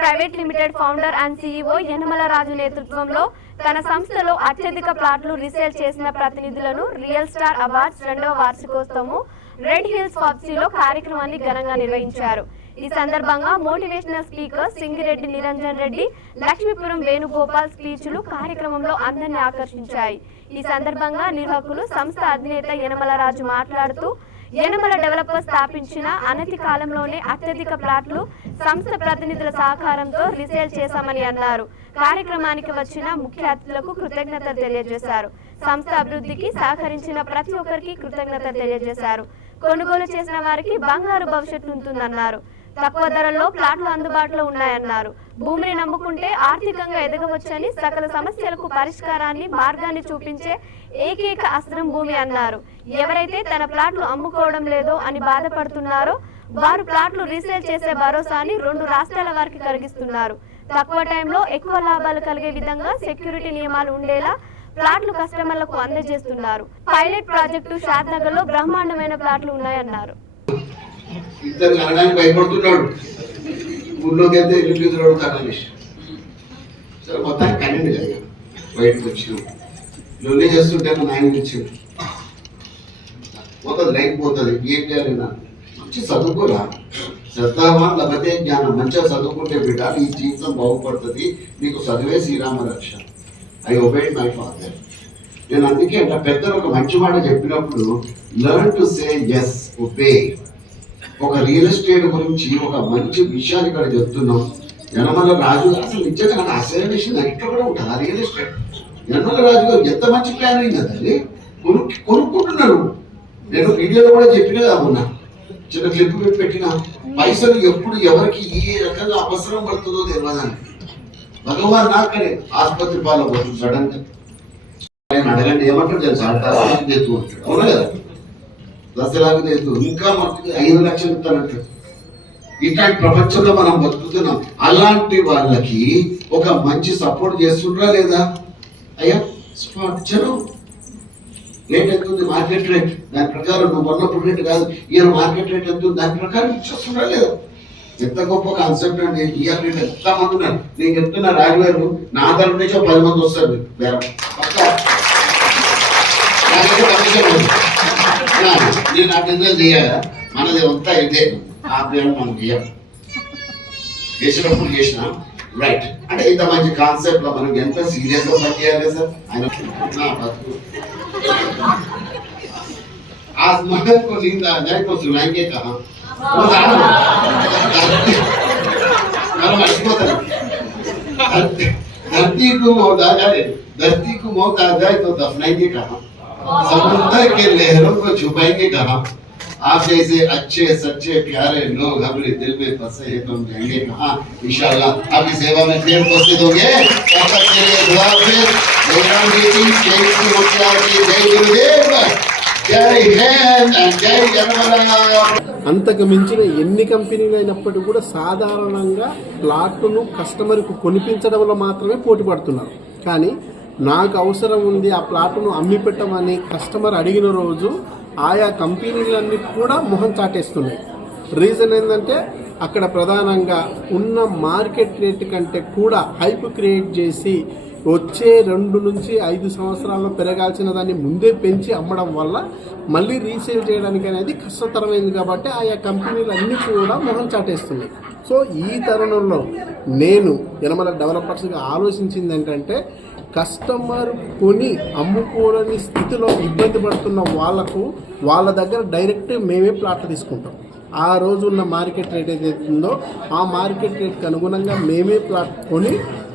Private limited founder and CEO Yanamala Raju నేతృత్వంలో తన సంస్థలో అత్యధిక ప్లాట్లు రీసేల్ చేసిన ప్రతినిధులను రియల్ స్టార్ అవార్డ్స్ 2వ వార్షికోత్సవం రెడ్ హిల్స్ ఫాబ్సీలో కార్యక్రమాన్ని ఘనంగా నిర్వహించారు. ఈ సందర్భంగా మోటివేషనల్ స్పీకర్ సింగిరెడ్డి నిరంజన్ రెడ్డి, లక్ష్మీపురం వేణుగోపాల్ స్పీచ్లు కార్యక్రమంలో అందరినీ ఆకర్షించాయి. ఈ సందర్భంగా నిర్వాహకులు సంస్థ అధినేత యనమల రాజు మాట్లాడుతూ యనమల డెవలపర్ స్థాపించిన అనతి కాలంలోనే అత్యధిక ప్లాట్లు సంస్థ ప్రతినిధుల సహకారంతో రీసేల్ చేశామని అన్నారు. కార్యక్రమానికి వచ్చిన ముఖ్య అతిథులకు కృతజ్ఞతలు తెలియజేశారు. సంస్థ అభివృద్ధికి సహకరించిన ప్రతి ఒక్కరికి కృతజ్ఞతలు తెలియజేశారు. కొనుగోలు చేసిన వారికి బంగారు భవిష్యత్తు ఉంటుందన్నారు. తక్కువ ధరల్లో ప్లాట్లు అందుబాటులో ఉన్నాయన్నారు. భూమిని నమ్ముకుంటే ఆర్థికంగా ఎదగవచ్చని, సకల సమస్యలకు పరిష్కారాన్ని మార్గాన్ని చూపించే ఏకైక అస్త్రం భూమి అన్నారు. ఎవరైతే తన ప్లాట్లు అమ్ముకోవడం లేదో అని బాధపడుతున్నారో వారు ప్లాట్లు రీసేల్ చేసే భరోసాని 2 రాష్ట్రాల వారికి కలిగిస్తున్నారు. తక్కువ టైంలో ఎక్కువ లాభాలు కలిగే విధంగా సెక్యూరిటీ నియమాలు ఉండేలా ప్లాట్లు కస్టమర్లకు అందజేస్తున్నారు. పైలట్ ప్రాజెక్టు షాద్నగర్ లో బ్రహ్మాండమైన ప్లాట్లు ఉన్నాయన్నారు. ఇద్దరు అనడానికి భయపడుతున్నాడు. ఊళ్ళోకి వెళ్తే ఇల్లు అడుగుతాడు. సరే మొత్తానికి కన్నెండు జరిగా బయటకు వచ్చినాం. లొల్లి చేస్తుంటే నాయన ఇచ్చిండు. పోతుంది లైక్ పోతుంది. ఏం చేయాలి? మంచి చదువుకోరా, శ్రద్ధావాన్ లభతే జ్ఞానం. మంచిగా చదువుకుంటే బిడ్డ నీ జీవితం బాగుపడుతుంది. నీకు చదివే శ్రీరామ రక్ష. I obeyed my father. నేను అందుకే అంటే పెద్దలు ఒక మంచి మాట చెప్పినప్పుడు learn to say yes, obey. ఒక రియల్ ఎస్టేట్ గురించి ఒక మంచి విషయాన్ని ఇక్కడ చెప్తున్నాం. యనమల రాజు అసలు నిజంగా నాకు ఆశ్చర్యం వేసింది. ఇట్లా కూడా ఉంటుంది ఆ రియల్ ఎస్టేట్. యనమల రాజు గారు ఎంత మంచి ప్లానింగ్ అది. కొనుక్కుంటున్నాడు. నేను వీడియోలో కూడా చెప్పిన ఉన్నా, చిన్న క్లిప్ పెట్టిన పైసలు ఎప్పుడు ఎవరికి ఏ రకంగా అవసరం పడుతుందో తెలియదని. భగవాన్ నాకనే ఆసుపత్రి పాలపోతుంది సడన్ గా. నేను అడగండి ఏమంటాడు తెలుసు, అంటారు అవునా కదా, 10 లక్షలు తెచ్చు, ఇంకా మనకి 5 లక్షలు ఇస్తానంటాడు. ఇట్లాంటి ప్రపంచంలో మనం బతుకుతున్నాం. అలాంటి వాళ్ళకి ఒక మంచి సపోర్ట్ చేస్తుండ్రా లేదా? అయ్యా స్పాట్ చలో రేట్ ఎంత ఉంది, మార్కెట్ రేట్, దాని ప్రకారం నువ్వు కొన్నప్పుడు రేట్ కాదు, ఈయన మార్కెట్ రేట్ ఎంత ఉంది దాని ప్రకారం ఇచ్చేస్తుండ్రా లేదా? ఎంత గొప్ప కాన్సెప్ట్ అండి. ఇయర్ రేట్ ఎంత మంది ఉన్నారు. నేను చెప్తున్నా రాజుగారు నా తరపు నుంచో 10 మంది వస్తారు. నేను ఆ బిజినెస్ చేయాలా? మనది అంతా ఇదే. ఆ ప్లేయర్ మనం చేయాలి. చేసినప్పుడు చేసిన రైట్ అంటే ఇంత మంచి కాన్సెప్ట్ లో మనం ఎంత సీరియస్ గా పని చేయాలి సార్. ఆయన आसमान को नींद आ जाए तो सुनाएंगे कहाँ? धरती को मौत आ जाए, धरती को मौत आ जाए तो दफनाएंगे कहाँ? समुद्र के लहरों को छुपाएंगे कहाँ? आप जैसे अच्छे सच्चे प्यारे लोग हमारे दिल में फंसे हैं तो हम जाएंगे कहाँ? इंशाल्लाह आपकी सेवा में फिर उपस्थित होंगे. तब तक के लिए दुआ फिर प्रोग्राम मीटिंग जय गुरुदेव, जय हिंद एंड जय यनमला. అంతకు మించిన ఎన్ని కంపెనీలు అయినప్పటికీ కూడా సాధారణంగా ప్లాట్ను కస్టమర్కు కొనిపించడంలో మాత్రమే పోటీ పడుతున్నారు. కానీ నాకు అవసరం ఉంది ఆ ప్లాట్ను అమ్మి పెట్టమని కస్టమర్ అడిగిన రోజు ఆయా కంపెనీలన్నీ కూడా మొహం చాటేస్తున్నాయి. రీజన్ ఏంటంటే అక్కడ ప్రధానంగా ఉన్న మార్కెట్ రేట్ కంటే కూడా హైప్ క్రియేట్ చేసి వచ్చే 2 నుంచి 5 సంవత్సరాల్లో పెరగాల్సిన దాన్ని ముందే పెంచి అమ్మడం వల్ల మళ్ళీ రీసేల్ చేయడానికి అనేది కష్టతరమైంది. కాబట్టి ఆయా కంపెనీలు అన్నీ కూడా మొహం చాటేస్తున్నాయి. సో ఈ తరుణంలో నేను యనమల డెవలపర్స్గా ఆలోచించింది ఏంటంటే కస్టమర్ కొని అమ్ముకోలేని స్థితిలో ఇబ్బంది పడుతున్న వాళ్లకు వాళ్ళ దగ్గర డైరెక్ట్ మేమే ప్లాట్లు తీసుకుంటాం. ఆ రోజు ఉన్న మార్కెట్ రేట్ ఏదైతే ఉందో ఆ మార్కెట్ రేట్కి అనుగుణంగా మేమే ప్లాట్ కొని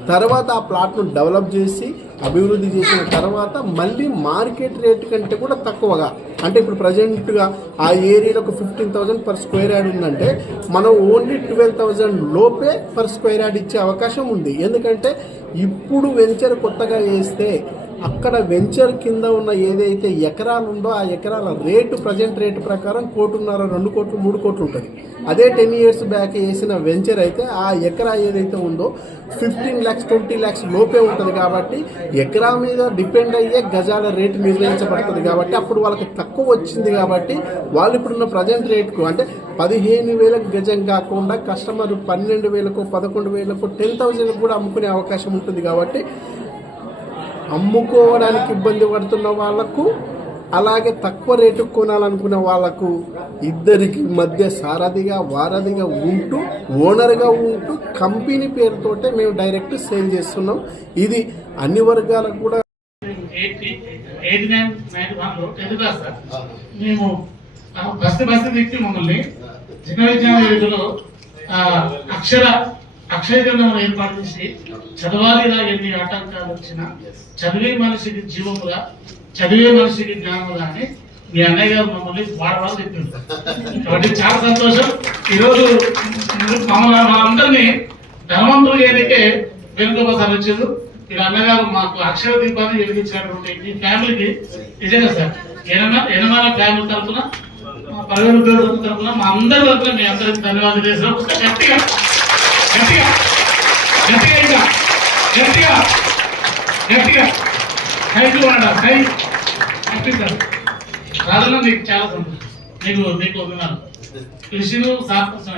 తర్వాత ఆ ప్లాట్ను డెవలప్ చేసి అభివృద్ధి చేసిన తర్వాత మళ్ళీ మార్కెట్ రేట్ కంటే కూడా తక్కువగా, అంటే ఇప్పుడు ప్రజెంట్గా ఆ ఏరియాలో ఒక 15,000 పర్ స్క్వేర్ యార్డ్ ఉందంటే మనం ఓన్లీ 12,000 లోపే పర్ స్క్వేర్ యార్డ్ ఇచ్చే అవకాశం ఉంది. ఎందుకంటే ఇప్పుడు వెంచర్ కొత్తగా వేస్తే అక్కడ వెంచర్ కింద ఉన్న ఏదైతే ఎకరాలు ఉందో ఆ ఎకరాల రేటు ప్రజెంట్ రేటు ప్రకారం 1.5 2 కోట్లు 3 కోట్లు ఉంటుంది. అదే 10 years బ్యాక్ వేసిన వెంచర్ అయితే ఆ ఎకరా ఏదైతే ఉందో 15 lakhs 20 lakhs లోపే ఉంటుంది. కాబట్టి ఎకరా మీద డిపెండ్ అయ్యే గజాల రేటు నిర్ణయించబడుతుంది. కాబట్టి అప్పుడు వాళ్ళకి తక్కువ వచ్చింది. కాబట్టి వాళ్ళు ఇప్పుడున్న ప్రజెంట్ రేటుకు అంటే 15,000 గజం కాకుండా కస్టమర్ 12,000 11,000 10,000 కూడా అమ్ముకునే అవకాశం ఉంటుంది. కాబట్టి అమ్ముకోవడానికి ఇబ్బంది పడుతున్న వాళ్లకు అలాగే తక్కువ రేటుకు కొనాలనుకునే వాళ్లకు ఇద్దరికి మధ్య సారథిగా వారధిగా ఉంటూ ఓనర్గా ఉంటూ కంపెనీ పేరుతోటే మేము డైరెక్ట్ సేల్ చేస్తున్నాం. ఇది అన్ని వర్గాలకు కూడా. 8991లో తెలుగు సార్ మేము బస్తి వ్యక్తి మమ్మల్ని చిన్న విద్యాలయంలో అక్షయగ్రంథం ఏర్పాటు చేసి చదవాలిరా ఎన్ని ఆటంకాలు వచ్చినా చదివే మనిషికి జీవముగా చదివే మనిషికి జ్ఞానముగా అని మీ అన్నయ్య గారు మమ్మల్ని వాడవాళ్ళు చెప్పింది. కాబట్టి చాలా సంతోషం. ఈరోజు మనందరినీ ధనవంతులు ఏదైతే వేణుగోపాల్ వచ్చారు. మీరు అన్నగారు మాకు అక్షర దీపాన్ని వెలిగించినటువంటి ఈ ఫ్యామిలీకి నిజంగా సార్ ఎనమాల ఫ్యామిలీ తరఫున పరవేలు ఉద్యోగుల తరఫున మా అందరి తరఫున మీ అందరికి ధన్యవాదాలు చేస్తున్నాం. గట్టిగా గట్టిగా గట్టిగా ఇంకా గట్టిగా గట్టిగా హైట్లు వాడాలి. హై సార్ రాజన్న నీకు చాలా సంతోషం. నీకు విన్నాను కృషిలో సాత్వసం